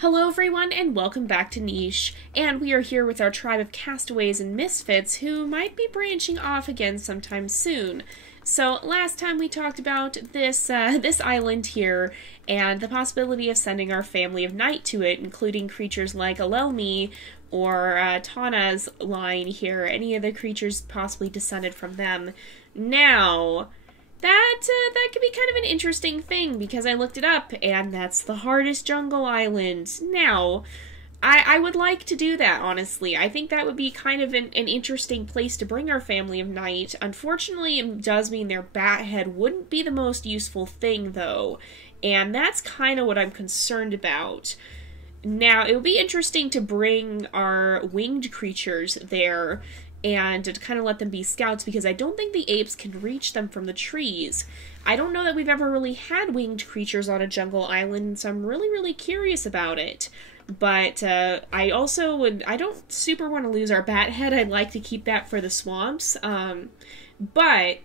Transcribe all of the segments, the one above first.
Hello everyone and welcome back to Niche, and we are here with our tribe of castaways and misfits who might be branching off again sometime soon. So last time we talked about this island here and the possibility of sending our family of night to it, including creatures like Alelmi or Tana's line here, any of the creatures possibly descended from them. Now, that could be kind of an interesting thing, because I looked it up, and that's the hardest jungle island. Now, I would like to do that, honestly. I think that would be kind of an interesting place to bring our family of night. Unfortunately, it does mean their bat head wouldn't be the most useful thing, though, and that's kind of what I'm concerned about. Now, it would be interesting to bring our winged creatures there, and to kind of let them be scouts, because I don't think the apes can reach them from the trees. I don't know that we've ever really had winged creatures on a jungle island, so I'm really curious about it. But I don't super want to lose our bat head. I'd like to keep that for the swamps. But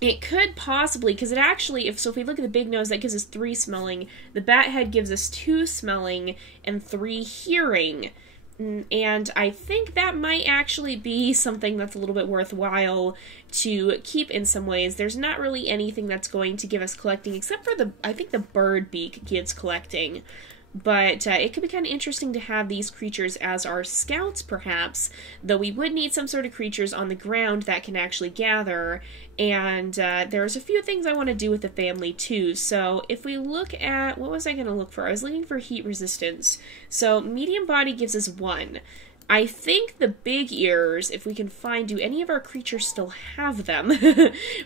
it could possibly, because it actually, if we look at the big nose, that gives us 3 smelling. The bat head gives us 2 smelling and 3 hearing. And I think that might actually be something that's a little bit worthwhile to keep in some ways. There's not really anything that's going to give us collecting, except for I think the bird beak gives collecting. But it could be kind of interesting to have these creatures as our scouts, perhaps, though we would need some sort of creatures on the ground that can actually gather. And there's a few things I want to do with the family, too. So if we look at, what was I going to look for? I was looking for heat resistance. So medium body gives us 1. I think the big ears, if we can find, do any of our creatures still have them?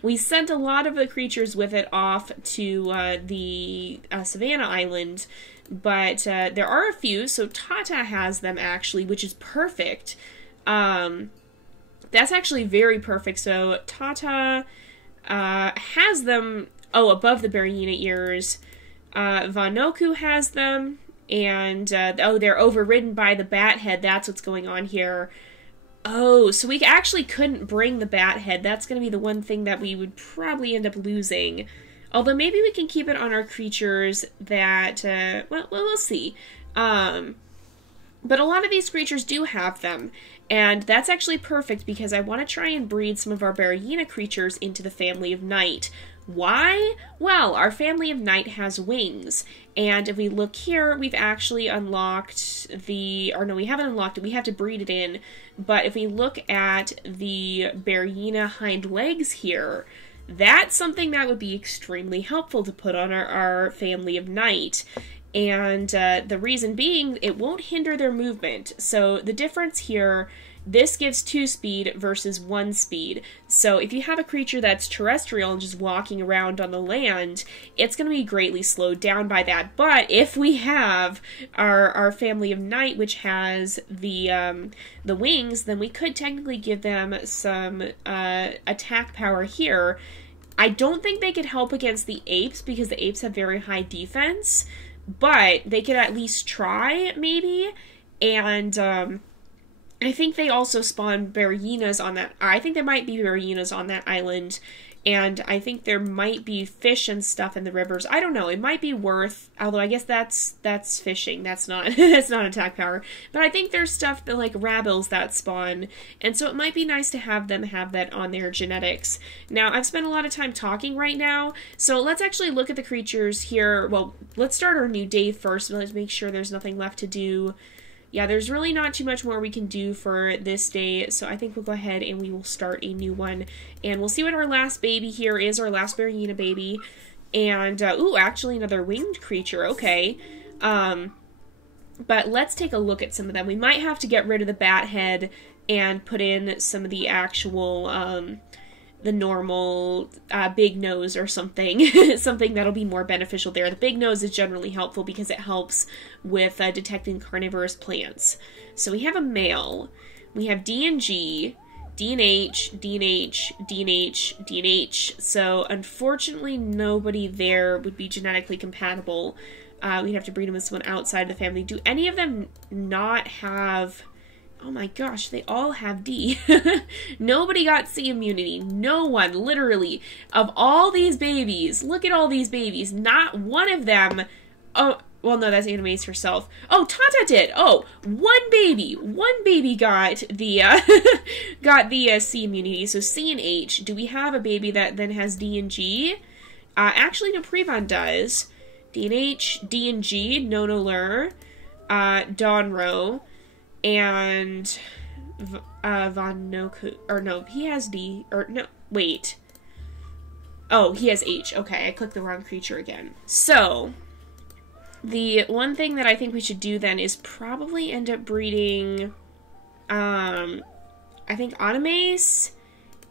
We sent a lot of the creatures with it off to the Savannah Island, but there are a few. So Tata has them, actually, which is perfect. That's actually very perfect. So Tata has them, above the Bernina ears. Vanoku has them. And, they're overridden by the bat head. That's what's going on here. Oh, so we actually couldn't bring the bat head. That's going to be the one thing that we would probably end up losing. Although maybe we can keep it on our creatures that, well, we'll see. But a lot of these creatures do have them. And that's actually perfect, because I want to try and breed some of our Bernina creatures into the family of night. Why? Well, our family of night has wings, and if we look here, we've actually unlocked we haven't unlocked it, we have to breed it in, but if we look at the Bernina hind legs here, that's something that would be extremely helpful to put on our family of night. And the reason being, it won't hinder their movement. So the difference here, this gives 2 speed versus 1 speed. So if you have a creature that's terrestrial and just walking around on the land, it's going to be greatly slowed down by that. But if we have our family of night, which has the wings, then we could technically give them some attack power here. I don't think they could help against the apes, because the apes have very high defense, but they could at least try, maybe. And I think they also spawn Berninas on that. I think there might be Berninas on that island, and I think there might be fish and stuff in the rivers. I don't know. It might be worth, although I guess that's fishing. That's not that's not attack power. But I think there's stuff that, like rabbles, that spawn, and so it might be nice to have them have that on their genetics. Now, I've spent a lot of time talking right now, so let's actually look at the creatures here. Well, let's start our new day first. Let's make sure there's nothing left to do. Yeah, there's really not too much more we can do for this day, so I think we'll go ahead and we will start a new one. And we'll see what our last baby here is, our last Bernina baby. And, ooh, actually another winged creature, okay. But let's take a look at some of them. We might have to get rid of the bat head and put in some of the actual, the normal big nose or something, something that'll be more beneficial there. The big nose is generally helpful because it helps with detecting carnivorous plants. So we have a male, we have D and G, DNH, DNH, DNH, DNH. So unfortunately nobody there would be genetically compatible. We'd have to breed them with someone outside the family. Do any of them not have... Oh my gosh, they all have D. Nobody got C immunity. No one, literally. Of all these babies, look at all these babies. Not one of them well, no, that's Animaze herself. Oh, Tata did! Oh, one baby got the, got the, C immunity. So C and H. Do we have a baby that then has D and G? Actually, no, Prevon does. D and H, D and G, No Lure, Donro, and Von Noku, or no, he has D, or no, wait. Oh, he has H. Okay, I clicked the wrong creature again. So, the one thing that I think we should do then is probably end up breeding, I think Animaze,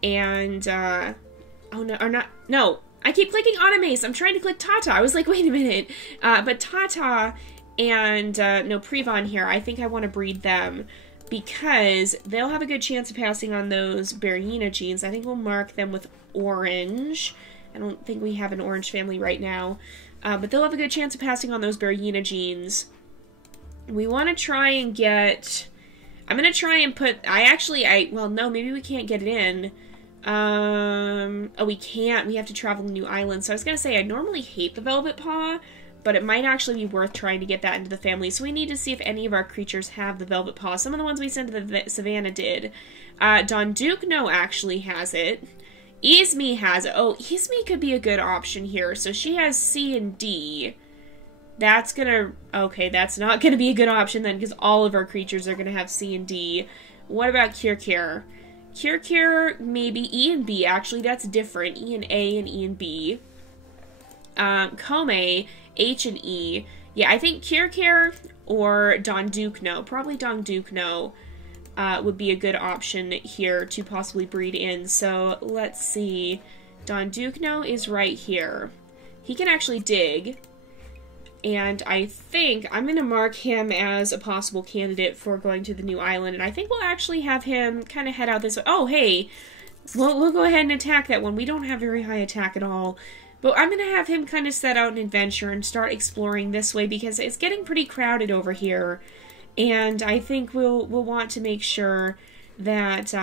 and, oh no, or not, no, I keep clicking Animaze. I'm trying to click Tata. I was like, wait a minute. But Tata and, no, Prevon here, I think I want to breed them because they'll have a good chance of passing on those Bernina genes. I think we'll mark them with orange. I don't think we have an orange family right now. But they'll have a good chance of passing on those Bernina genes. We want to try and get... I'm going to try and put... well, no, maybe we can't get it in. Oh, we can't. We have to travel to New Island. So I was going to say, I normally hate the Velvet Paw, but it might actually be worth trying to get that into the family. So we need to see if any of our creatures have the Velvet Paw. Some of the ones we sent to the Savannah did. Don Duke, no, actually has it. Izmi has it. Oh, Izmi could be a good option here. So she has C and D. That's gonna... Okay, that's not gonna be a good option then, because all of our creatures are gonna have C and D. What about Kirkir? Kirkir, maybe E and B, actually, that's different. E and A and E and B. Kome, H and E. Yeah, I think Kirkir or Don Duke, no. Probably Don Duke, no. Would be a good option here to possibly breed in. So, let's see. Don Duke, no, is right here. He can actually dig. And I think I'm going to mark him as a possible candidate for going to the New Island. And I think we'll actually have him kind of head out this way. Oh, hey, we'll go ahead and attack that one. We don't have very high attack at all. But I'm going to have him kind of set out an adventure and start exploring this way because it's getting pretty crowded over here. And I think we'll want to make sure that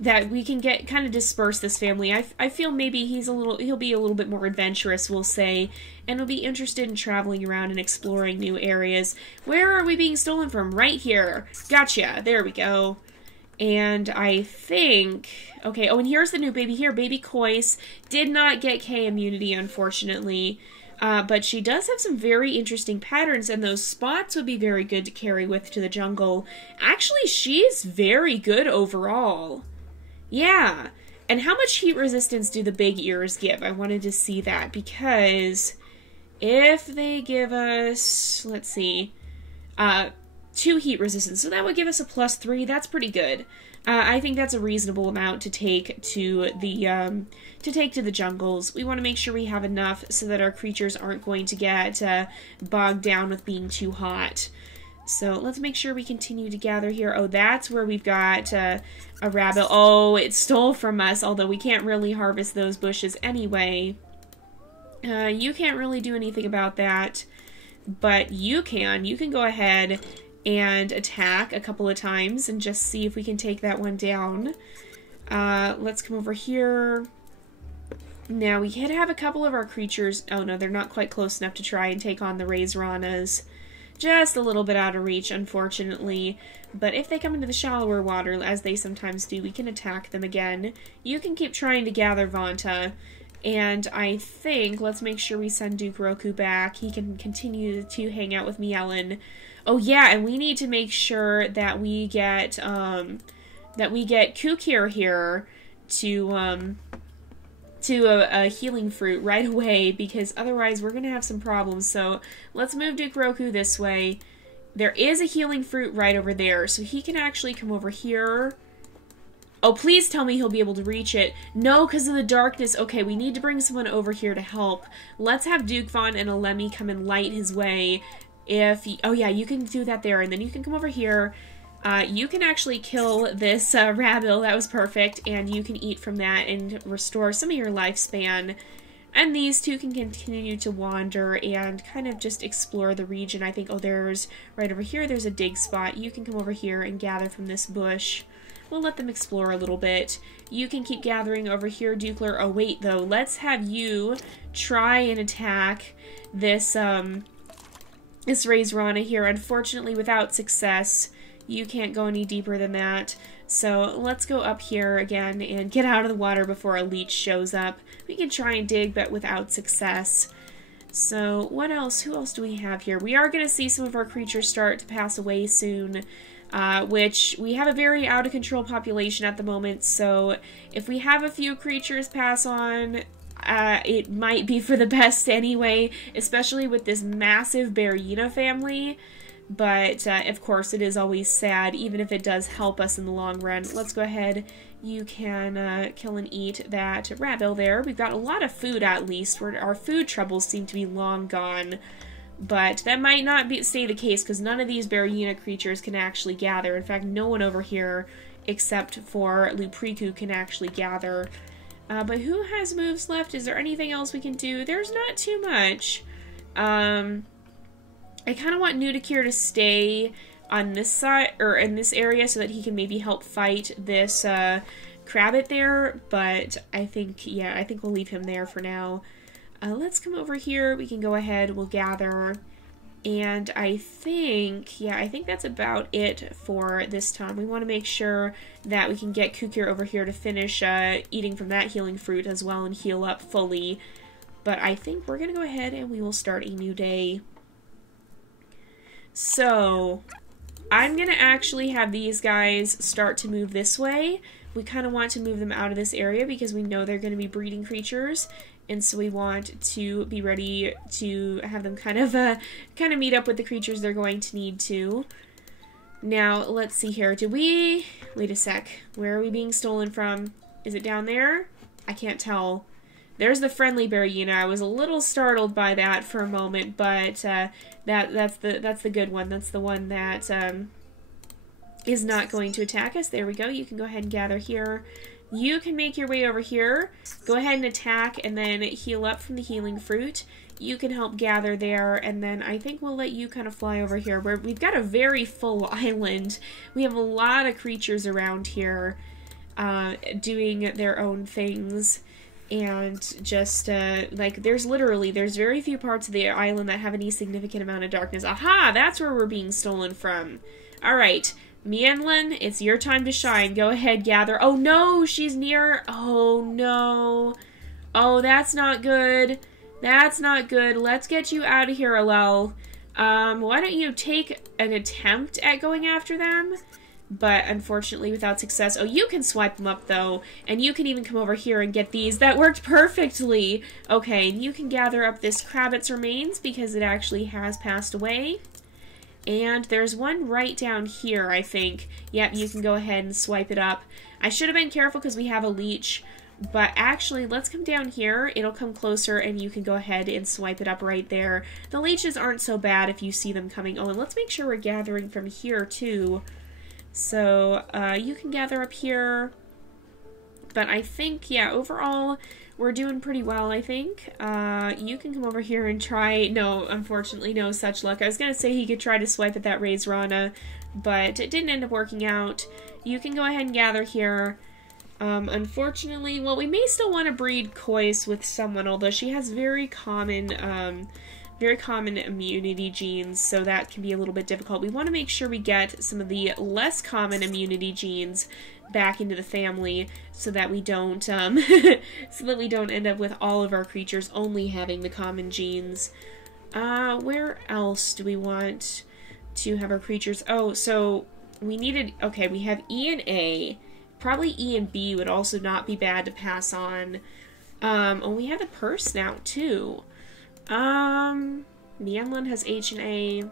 that we can get kind of disperse this family. I feel maybe he'll be a little bit more adventurous, we'll say, and will be interested in traveling around and exploring new areas. Where are we being stolen from? Right here. Gotcha. There we go. And I think... Okay, oh, and here's the new baby here. Baby Kois did not get K immunity, unfortunately. But she does have some very interesting patterns, and those spots would be very good to carry with to the jungle. Actually, she's very good overall. Yeah. And how much heat resistance do the big ears give? I wanted to see that, because if they give us, let's see, 2 heat resistance, so that would give us a +3. That's pretty good. I think that's a reasonable amount to take to the jungles. We want to make sure we have enough so that our creatures aren't going to get bogged down with being too hot. So let's make sure we continue to gather here. Oh, that's where we've got a rabbit. Oh, it stole from us, although we can't really harvest those bushes anyway. You can't really do anything about that, but you can. You can go ahead and attack a couple of times and just see if we can take that one down. Let's come over here. Now, we could have a couple of our creatures... Oh, no, they're not quite close enough to try and take on the Raisranas. Just a little bit out of reach, unfortunately. But if they come into the shallower water, as they sometimes do, we can attack them again. You can keep trying to gather Vanta. And I think, let's make sure we send Duke Roku back. He can continue to hang out with Miellyn. Oh yeah, and we need to make sure that we get Kukir here to a healing fruit right away, because otherwise we're going to have some problems. So let's move Duke Roku this way. There is a healing fruit right over there, so he can actually come over here. Oh, please tell me he'll be able to reach it. No, because of the darkness. Okay, we need to bring someone over here to help. Let's have Duke Von and Alemi come and light his way. Oh yeah, you can do that there, and then you can come over here. You can actually kill this Rabble, that was perfect, and you can eat from that and restore some of your lifespan. And these two can continue to wander and kind of just explore the region. I think, oh, there's, right over here, there's a dig spot. You can come over here and gather from this bush. we'll let them explore a little bit. You can keep gathering over here, Dukler. Oh, wait, though. Let's have you try and attack this, this raised Rana here. Unfortunately, without success, you can't go any deeper than that. So let's go up here again and get out of the water before a leech shows up. We can try and dig, but without success. So what else? Who else do we have here? We are going to see some of our creatures start to pass away soon, which we have a very out of control population at the moment. So if we have a few creatures pass on, it might be for the best anyway, especially with this massive Bernina family. But, of course, it is always sad, even if it does help us in the long run. Let's go ahead. You can kill and eat that Ratbill there. We've got a lot of food, at least. Our food troubles seem to be long gone. But that might not stay the case, because none of these Bernina creatures can actually gather. In fact, no one over here, except for Lupriku, can actually gather. But who has moves left? Is there anything else we can do? There's not too much. I kind of want Nudikir to stay on this side, or in this area, so that he can maybe help fight this Crabbit there, but I think, yeah, I think we'll leave him there for now. Let's come over here. We can go ahead, we'll gather, and I think, yeah, I think that's about it for this time. We want to make sure that we can get Kukir over here to finish eating from that healing fruit as well and heal up fully, but I think we're going to go ahead and we will start a new day. So, I'm going to actually have these guys start to move this way. We kind of want to move them out of this area because we know they're going to be breeding creatures. And so we want to be ready to have them kind of meet up with the creatures they're going to need to. Now, let's see here. Wait a sec. Where are we being stolen from? Is it down there? I can't tell. There's the friendly Bernina. I was a little startled by that for a moment, but that's the good one. That's the one that is not going to attack us. There we go. You can go ahead and gather here. You can make your way over here. Go ahead and attack, and then heal up from the healing fruit. You can help gather there, and then I think we'll let you kind of fly over here. We've got a very full island. We have a lot of creatures around here doing their own things. And just, like, there's very few parts of the island that have any significant amount of darkness. Aha! That's where we're being stolen from. Alright, Mienlin, it's your time to shine. Go ahead, gather. Oh, no! She's near... Oh, no. Oh, that's not good. That's not good. Let's get you out of here, Alel. Why don't you take an attempt at going after them? But unfortunately without success. Oh, you can swipe them up though, and you can even come over here and get these. That worked perfectly. Okay, and you can gather up this Crabbit's remains because it actually has passed away. And there's one right down here, I think. Yep, you can go ahead and swipe it up. I should have been careful because we have a leech, but actually, let's come down here. It'll come closer, and you can go ahead and swipe it up right there. The leeches aren't so bad if you see them coming. Oh, and let's make sure we're gathering from here, too. So, you can gather up here, but I think, yeah, overall, we're doing pretty well, I think. You can come over here and try, no, unfortunately, no such luck. I was gonna say he could try to swipe at that raised Rana, but it didn't end up working out. You can go ahead and gather here. Unfortunately, well, we may still want to breed Kois with someone, although she has very common immunity genes, so that can be a little bit difficult. We want to make sure we get some of the less common immunity genes back into the family so that we don't end up with all of our creatures only having the common genes. Where else do we want to have our creatures? Oh, so we needed, okay, we have E and A. Probably E and B would also not be bad to pass on. Oh, we have the purse now, too. Mienlin has H and A.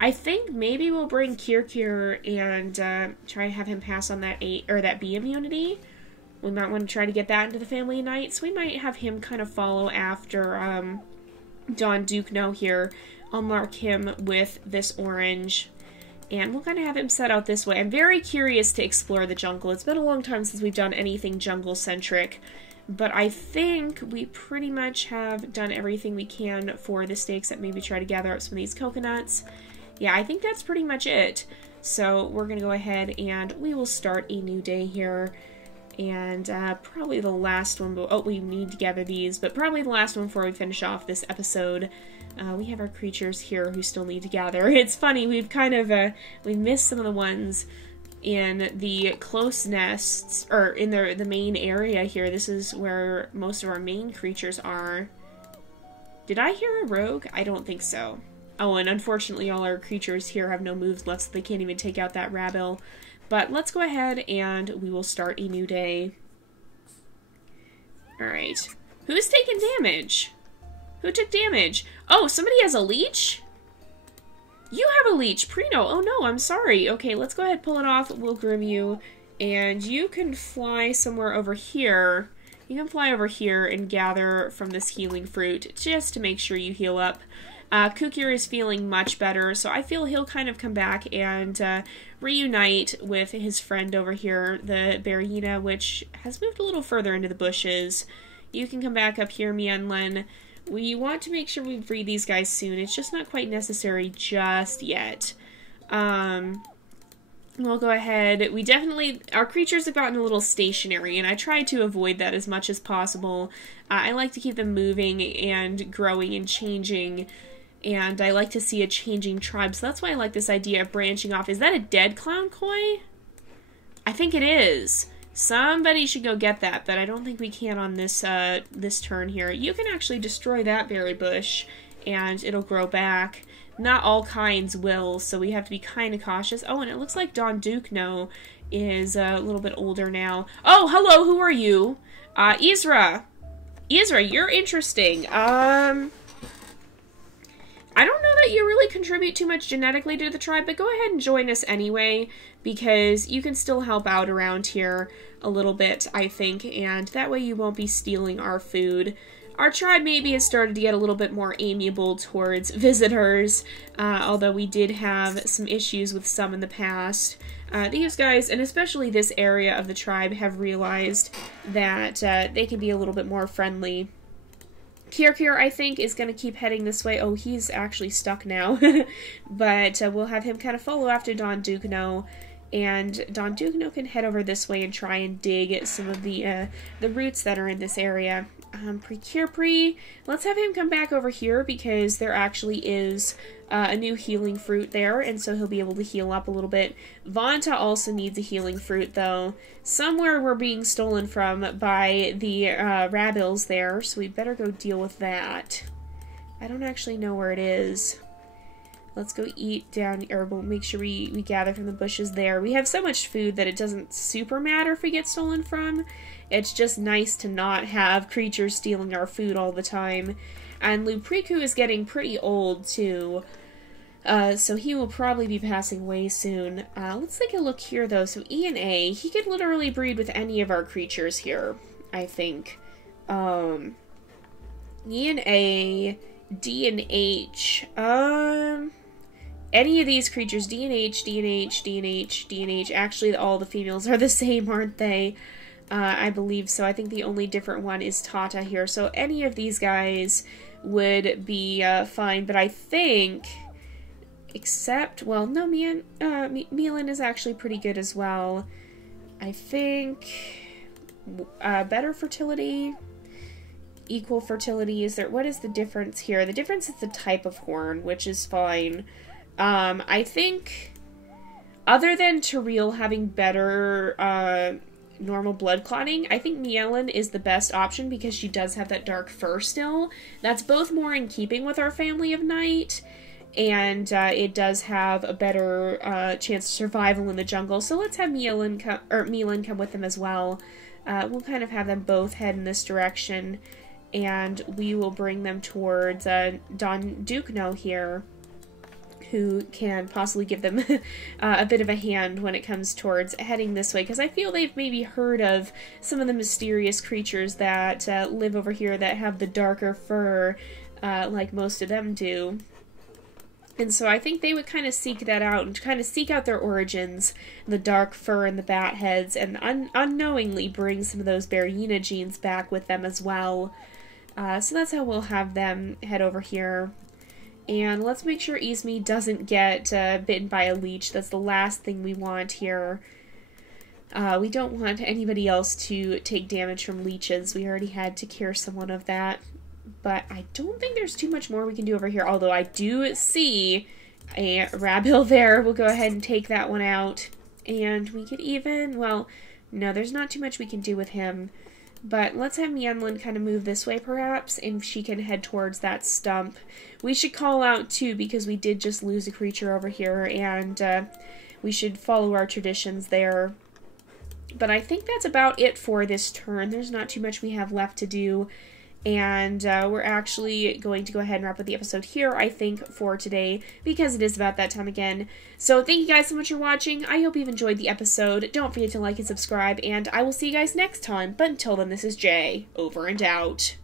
I think maybe we'll bring Kirkir and try to have him pass on that A or that B immunity. We might want to try to get that into the family tonight, so we might have him kind of follow after Don Duke here. I'll mark him with this orange, and we'll kind of have him set out this way. I'm very curious to explore the jungle. It's been a long time since we've done anything jungle-centric. But I think we pretty much have done everything we can for this day, except maybe try to gather up some of these coconuts. Yeah, I think that's pretty much it. So we're going to go ahead and we will start a new day here. And probably the last one, oh, we need to gather these, but probably the last one before we finish off this episode. We have our creatures here who still need to gather. It's funny, we've kind of, we missed some of the ones in the close nests, or in the main area here. This is where most of our main creatures are. Did I hear a rogue? I don't think so. Oh, and unfortunately all our creatures here have no moves left, so they can't even take out that rabble. But let's go ahead and we will start a new day. Alright. Who's taking damage? Who took damage? Oh, somebody has a leech? You have a leech, Prino. Oh no, I'm sorry. Okay, let's go ahead and pull it off. We'll groom you. And you can fly somewhere over here. You can fly over here and gather from this healing fruit just to make sure you heal up. Kukir is feeling much better, so I feel he'll kind of come back and reunite with his friend over here, the Bernina, which has moved a little further into the bushes. You can come back up here, Mienlin. We want to make sure we breed these guys soon. It's just not quite necessary just yet. We'll go ahead. We definitely, our creatures have gotten a little stationary, and I try to avoid that as much as possible. I like to keep them moving and growing and changing, and I like to see a changing tribe, so that's why I like this idea of branching off. Is that a dead clown koi? I think it is. Somebody should go get that, but I don't think we can on this this turn here. You can actually destroy that berry bush, and it'll grow back. Not all kinds will, so we have to be kind of cautious. Oh, and it looks like Don Duke is a little bit older now. Oh, hello, who are you? Isra. Isra, you're interesting. I don't know that you really contribute too much genetically to the tribe, but go ahead and join us anyway, because you can still help out around here a little bit, I think, and that way you won't be stealing our food. Our tribe maybe has started to get a little bit more amiable towards visitors, although we did have some issues with some in the past. These guys, and especially this area of the tribe, have realized that they can be a little bit more friendly. Kirkir, I think, is going to keep heading this way. Oh, he's actually stuck now. But we'll have him kind of follow after Don Dukno. And Don Dukno can head over this way and try and dig some of the roots that are in this area. Pre-Kirpri, let's have him come back over here because there actually is a new healing fruit there, and so he'll be able to heal up a little bit. Vanta also needs a healing fruit, though. Somewhere we're being stolen from by the Rabils there, so we better go deal with that. I don't actually know where it is. Let's go eat down, or we'll make sure we gather from the bushes there. We have so much food that it doesn't super matter if we get stolen from. It's just nice to not have creatures stealing our food all the time. And Lupriku is getting pretty old, too. So he will probably be passing away soon. Let's take a look here, though. So E and A, he could literally breed with any of our creatures here, I think. E and A, D and H, any of these creatures, D and H, D and H, D and H, D and H. Actually, all the females are the same, aren't they? I believe so. I think the only different one is Tata here. So any of these guys would be fine. But I think, except, well, no, Milan is actually pretty good as well. I think better fertility, equal fertility. Is there? What is the difference here? The difference is the type of horn, which is fine. I think, other than Tareel having better normal blood clotting, I think Mielen is the best option because she does have that dark fur still. That's both more in keeping with our family of night, and it does have a better chance of survival in the jungle. So let's have Mielen come with them as well. We'll kind of have them both head in this direction, and we will bring them towards Don Dukno here, who can possibly give them a bit of a hand when it comes towards heading this way, because I feel they've maybe heard of some of the mysterious creatures that live over here that have the darker fur, like most of them do. And so I think they would kind of seek that out and kind of seek out their origins, the dark fur and the bat heads, and unknowingly bring some of those Bernina genes back with them as well. So that's how we'll have them head over here. And let's make sure Izmi doesn't get bitten by a leech. That's the last thing we want here. We don't want anybody else to take damage from leeches. We already had to cure someone of that. But I don't think there's too much more we can do over here. Although I do see a Rabil there. We'll go ahead and take that one out. And we could even, well, no, there's not too much we can do with him. But let's have Mienlin kind of move this way, perhaps, and she can head towards that stump. We should call out, too, because we did just lose a creature over here, and we should follow our traditions there. But I think that's about it for this turn. There's not too much we have left to do. And we're actually going to go ahead and wrap up the episode here, I think, for today, because it is about that time again. So thank you guys so much for watching. I hope you've enjoyed the episode. Don't forget to like and subscribe, and I will see you guys next time. But until then, this is Jay, over and out.